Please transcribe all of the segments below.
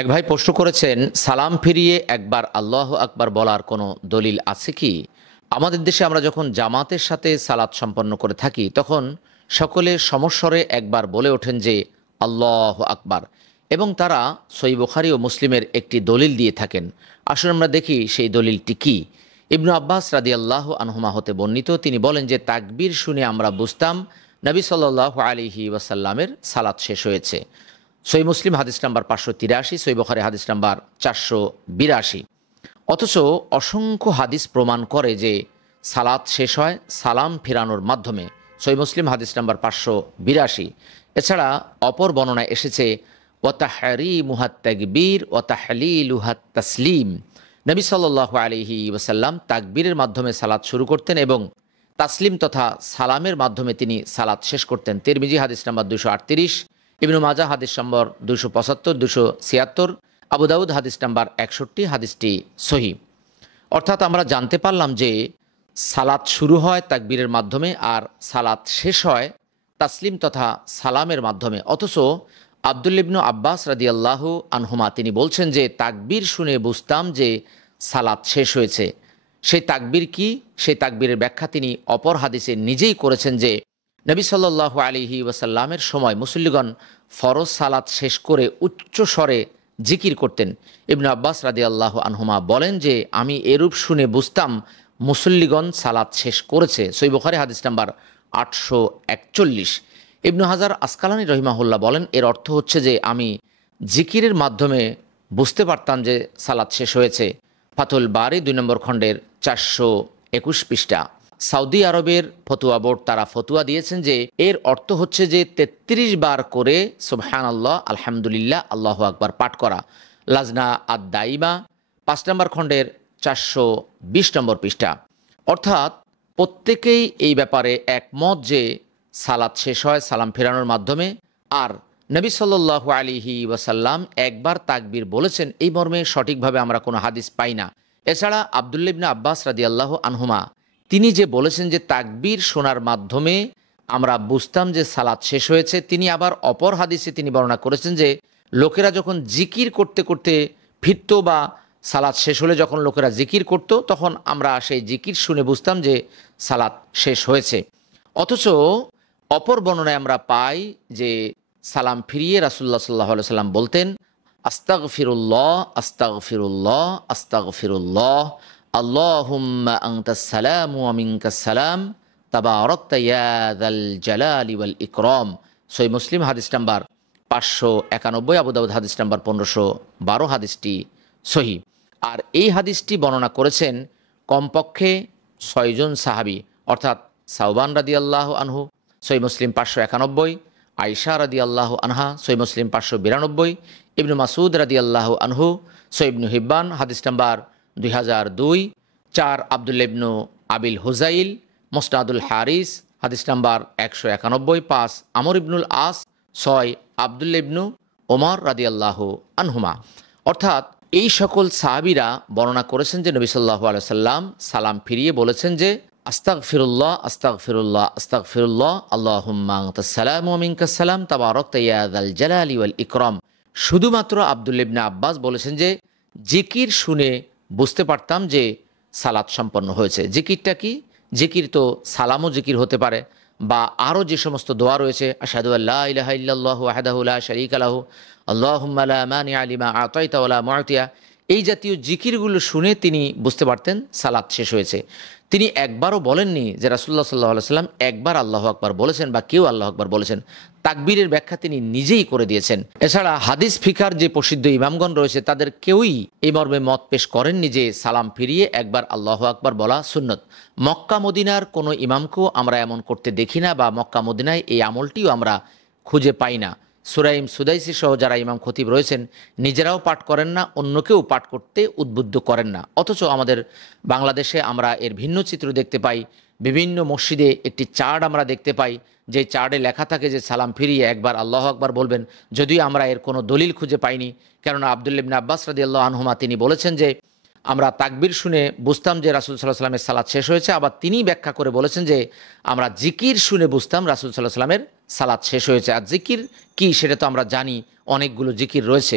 এক ভাই প্রশ্ন করেছেন, সালাম ফিরিয়ে একবার আল্লাহ আকবার বলার কোনো দলিল আছে কি? আমাদের দেশে আমরা যখন জামাতের সাথে সালাত সম্পন্ন করে থাকি তখন সকলে সমস্বরে একবার বলে ওঠেন যে আল্লাহ আকবার, এবং তারা সহিহ বুখারী ও মুসলিমের একটি দলিল দিয়ে থাকেন। আসলে আমরা দেখি সেই দলিলটি কি। ইবনু আব্বাস রাদিয়াল্লাহু আনহুমা হতে বর্ণিত, তিনি বলেন যে তাকবীর শুনে আমরা বুঝতাম নবী সাল্লাল্লাহু আলাইহি ওয়াসাল্লামের সালাত শেষ হয়েছে। সহিহ মুসলিম হাদিস নাম্বার 583, সহিহ বুখারী হাদিস নাম্বার 482। অথচ অসংখ্য হাদিস প্রমাণ করে যে সালাত শেষ হয় সালাম ফেরানোর মাধ্যমে। সহিহ মুসলিম হাদিস নাম্বার 582। এছাড়া অপর বর্ণনায় এসেছে ওয়াতাহরিমুহাত তাকবীর ওয়াতাহলিলুহাত তাসলিম। নবী সাল্লাল্লাহু আলাইহি ওয়াসাল্লাম তাকবীরের মাধ্যমে সালাত শুরু করতেন এবং তাসলিম তথা সালামের মাধ্যমে তিনি সালাত শেষ করতেন। তিরমিজি হাদিস নাম্বার 238, ইবনু মাজাহ হাদিস নম্বর 275, 276, আবু দাউদ হাদিস নাম্বার 61। হাদিসটি সহিহ। অর্থাৎ আমরা জানতে পারলাম যে সালাত শুরু হয় তাকবীরের মাধ্যমে আর সালাত শেষ হয় তাসলিম তথা সালামের মাধ্যমে। অথচ আব্দুল্লাহ ইবনু আব্বাস রাদিয়াল্লাহু আনহুমা তিনি বলছেন যে তাকবীর শুনে বুঝতাম যে সালাত শেষ হয়েছে। সেই তাকবীর কি? সেই তাকবীরের ব্যাখ্যা তিনি অপর হাদিসে নিজেই করেছেন যে নবী সাল্লাল্লাহু আলাইহি ওয়াসাল্লামের সময় মুসল্লিগণ ফরজ সালাত শেষ করে উচ্চ স্বরে জিকির করতেন। ইবনু আব্বাস রাদিয়াল্লাহু আনহুমা বলেন যে আমি এরূপ শুনে বুঝতাম মুসল্লিগণ সালাত শেষ করেছে। সহিহ বুখারী হাদিস নাম্বার 841। ইবনু হাজার আসকালানী রহিমাহুল্লাহ বলেন এর অর্থ হচ্ছে যে আমি জিকিরের মাধ্যমে বুঝতে পারতাম যে সালাত শেষ হয়েছে। ফাতুল বারি 2 নম্বর খণ্ডের 421 পৃষ্ঠা। সৌদি আরবের ফতুয়া বোর্ড তারা ফতুয়া দিয়েছেন যে এর অর্থ হচ্ছে যে 33 বার করে সুবহানাল্লাহ, আলহামদুলিল্লাহ, আল্লাহু আকবার পাঠ করা। লাজনা আদ দাইমা 5 নম্বর খণ্ডের 420 নম্বর পৃষ্ঠা। অর্থাৎ প্রত্যেকেই এই ব্যাপারে একমত যে সালাত শেষ হয় সালাম ফেরানোর মাধ্যমে। আর নবী সাল্লাল্লাহু আলাইহি ওয়াসাল্লাম একবার তাকবীর বলেছেন এই মর্মে সঠিকভাবে আমরা কোনো হাদিস পাই না। এছাড়া আব্দুল্লাহ ইবনে আব্বাস রাদিয়াল্লাহু আনহুমা তিনি যে বলেছেন যে তাকবীর শোনার মাধ্যমে আমরা বুঝতাম যে সালাত শেষ হয়েছে, তিনি আবার অপর হাদিসে তিনি বর্ণনা করেছেন যে লোকেরা যখন জিকির করতে করতে ফিরত বা সালাত শেষ হলে যখন লোকেরা জিকির করত তখন আমরা সেই জিকির শুনে বুঝতাম যে সালাত শেষ হয়েছে। অথচ অপর বর্ণনায় আমরা পাই যে সালাম ফিরিয়ে রাসূলুল্লাহ সাল্লাল্লাহু আলাইহি ওয়াসাল্লাম বলতেন আস্তাগফিরুল্লাহ আস্তাগফিরুল্লাহ আস্তাগফিরুল্লাহ আল্লাহুম্মা আনতাস সালামু ওয়া মিনকাস সালাম তাবারাকতা ইয়া যাল জালালি ওয়াল ইকরাম। সহিহ মুসলিম হাদিস নাম্বার 591, আবু দাউদ হাদিস নাম্বার 1512। হাদিসটি সহিহ। আর এই হাদিসটি বর্ণনা করেছেন কমপক্ষে 6 জন সাহাবী, অর্থাৎ সাওবান রাদিয়াল্লাহু আনহু, সহিহ মুসলিম 591, আয়েশা রাদিয়াল্লাহু আনহা, সহিহ মুসলিম 592, ইবনু মাসউদ রাদিয়াল্লাহু আনহু, সহিহ ইবনু হিব্বান হাদিস নাম্বার 2002, 4 আব্দুল্লাহ ইবনু আবিল হুজাইল, মুসনাদুল হারিস হাদিস নাম্বার 191, 5 আমর ইবনুল আস, 6 আব্দুল্লাহ ইবনু ওমর রাদিয়াল্লাহু আনহুমা। অর্থাৎ এই সকল সাহাবীরা বর্ণনা করেছেন যে নবী সাল্লাল্লাহু আলাইহি ওয়াসাল্লাম সালাম ফিরিয়ে বলেছেন যে আস্তাগফিরুল্লাহ আস্তাগফিরুল্লাহ আস্তাগফিরুল্লাহ আল্লাহুম্মা আনতাস সালামু ওয়া মিনকাস সালাম তাবারাকতা ইয়া যাল জালালি ওয়াল ইকরাম। শুধুমাত্র আব্দুল্লাহ ইবনে আব্বাস বলেছেন যে জিকির শুনে বুঝতে পারতাম যে সালাত সম্পন্ন হয়েছে। জিকিরটা কি? জিকির তো সালামও জিকির হতে পারে, বা আরও যে সমস্ত দোয়া রয়েছে আশহাদু আল্লা ইলাহা ইল্লাল্লাহু ওয়াহদাহু লা শারীকা লাহু আল্লাহুম্মা লা মানিআ লিমা আ'তাইতা ওয়া লা মু'তিয়া, এই জাতীয় জিকিরগুলো শুনে তিনি বুঝতে পারতেন সালাত শেষ হয়েছে। তিনি একবারও বলেননি যে রাসূলুল্লাহ সাল্লাল্লাহু আলাইহি ওয়াসাল্লাম একবার আল্লাহু আকবার বলেছেন বা কেউ আল্লাহু আকবার বলেছেন। তাকবীরের ব্যাখ্যা তিনি নিজেই করে দিয়েছেন। এছাড়া হাদিস ফিকার যে প্রসিদ্ধ ইমামগণ রয়েছে তাদের কেউই এই মর্মে মত পেশ করেননি যে সালাম ফিরিয়ে একবার আল্লাহু আকবার বলা সুন্নত। মক্কা মদিনার কোনো ইমামকেও আমরা এমন করতে দেখি না, বা মক্কা মদিনায় এই আমলটিও আমরা খুঁজে পাই না। সুরাইম সুদাইসি সহ যারা ইমাম খতিব রয়েছেন নিজেরাও পাঠ করেন না, অন্যকেও পাঠ করতে উদ্বুদ্ধ করেন না। অথচ আমাদের বাংলাদেশে আমরা এর ভিন্ন চিত্র দেখতে পাই। বিভিন্ন মসজিদে একটি চার্ট আমরা দেখতে পাই, যে চার্টে লেখা থাকে যে সালাম ফিরিয়ে একবার আল্লাহু আকবার বলবেন, যদিও আমরা এর কোনো দলিল খুঁজে পাইনি। কেননা আব্দুল্লাহ ইবনে আব্বাস রাদিয়াল্লাহু আনহুমা তিনি বলেছেন যে আমরা তাকবীর শুনে বুঝতাম যে রাসূল সাল্লাল্লাহু আলাইহি ওয়াসাল্লামের সালাত শেষ হয়েছে। আবার তিনি ব্যাখ্যা করে বলেছেন যে আমরা জিকির শুনে বুঝতাম রাসূল সাল্লাল্লাহু আলাইহি ওয়াসাল্লামের সালাত শেষ হয়েছে। আর জিকির কি সেটা তো আমরা জানি, অনেকগুলো জিকির রয়েছে।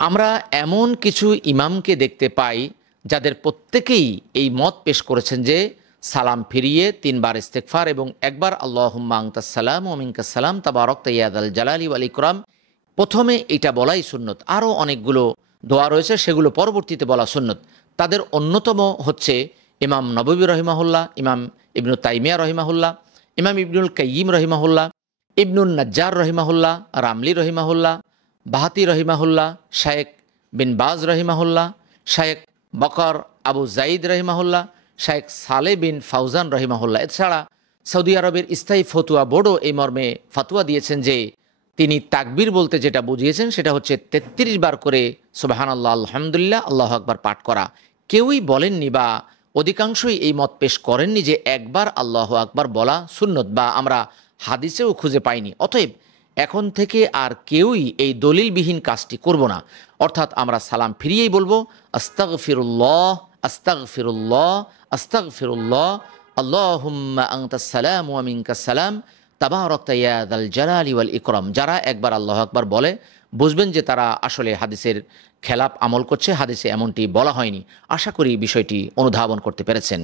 আমরা এমন কিছু ইমামকে দেখতে পাই যাদের প্রত্যেকেই এই মত পেশ করেছেন যে সালাম ফিরিয়ে 3 বার ইস্তেগফার এবং একবার আল্লাহুম্মা আনতাস সালাম ওয়া মিনকাস সালাম তাবারাকতা ইয়া যাল জালালি ওয়াল ইকরাম প্রথমে এটা বলাই সুন্নত। আরও অনেকগুলো দোয়া রয়েছে, সেগুলো পরবর্তীতে বলা সুন্নত। তাদের অন্যতম হচ্ছে ইমাম নববী রহিমাহুল্লাহ, ইমাম ইবনু তাইমিয়া রহিমাহুল্লাহ, ইমাম ইবনুল কাইয়িম রহিমাহুল্লাহ, ইবনুন নাজ্জার রহিমাহুল্লাহ, রামলি রহিমাহুল্লাহ, বাহাতি রহিমাহুল্লাহ, শায়েক বিন বাজ রহিমাহুল্লাহ, শায়েক বকর আবু জাইদ রহিমাহুল্লাহ, শায়েক সালে বিন ফাউজান রহিমাহুল্লাহ। এছাড়া সৌদি আরবের স্থায়ী ফতুয়া বোর্ডও এই মর্মে ফাতুয়া দিয়েছেন যে তিনি তাকবীর বলতে যেটা বুঝিয়েছেন সেটা হচ্ছে ৩৩ বার করে সুবহানাল্লাহ, আলহামদুলিল্লাহ, আল্লাহু আকবার পাঠ করা। কেউই বলেননি বা অধিকাংশই এই মত পেশ করেননি যে একবার আল্লাহু আকবার বলা সুন্নত, বা আমরা হাদিসেও খুঁজে পাইনি। অতএব এখন থেকে আর কেউই এই দলিলবিহীন কাজটি করব না, অর্থাৎ আমরা সালাম ফিরিয়েই বলবো আস্তাগফিরুল্লাহ, আস্তাগফিরুল্লাহ, আস্তাগফিরুল্লাহ, আল্লাহুম্মা আনতাস সালাম ওয়া মিনকাস সালাম তাবারাকতা ইয়া যাল জালালি ওয়াল ইকরাম। যারা একবার আল্লাহু আকবার বলে বুঝবেন যে তারা আসলে হাদিসের খেলাপ আমল করছে, হাদিসে এমনটি বলা হয়নি। আশা করি বিষয়টি অনুধাবন করতে পেরেছেন।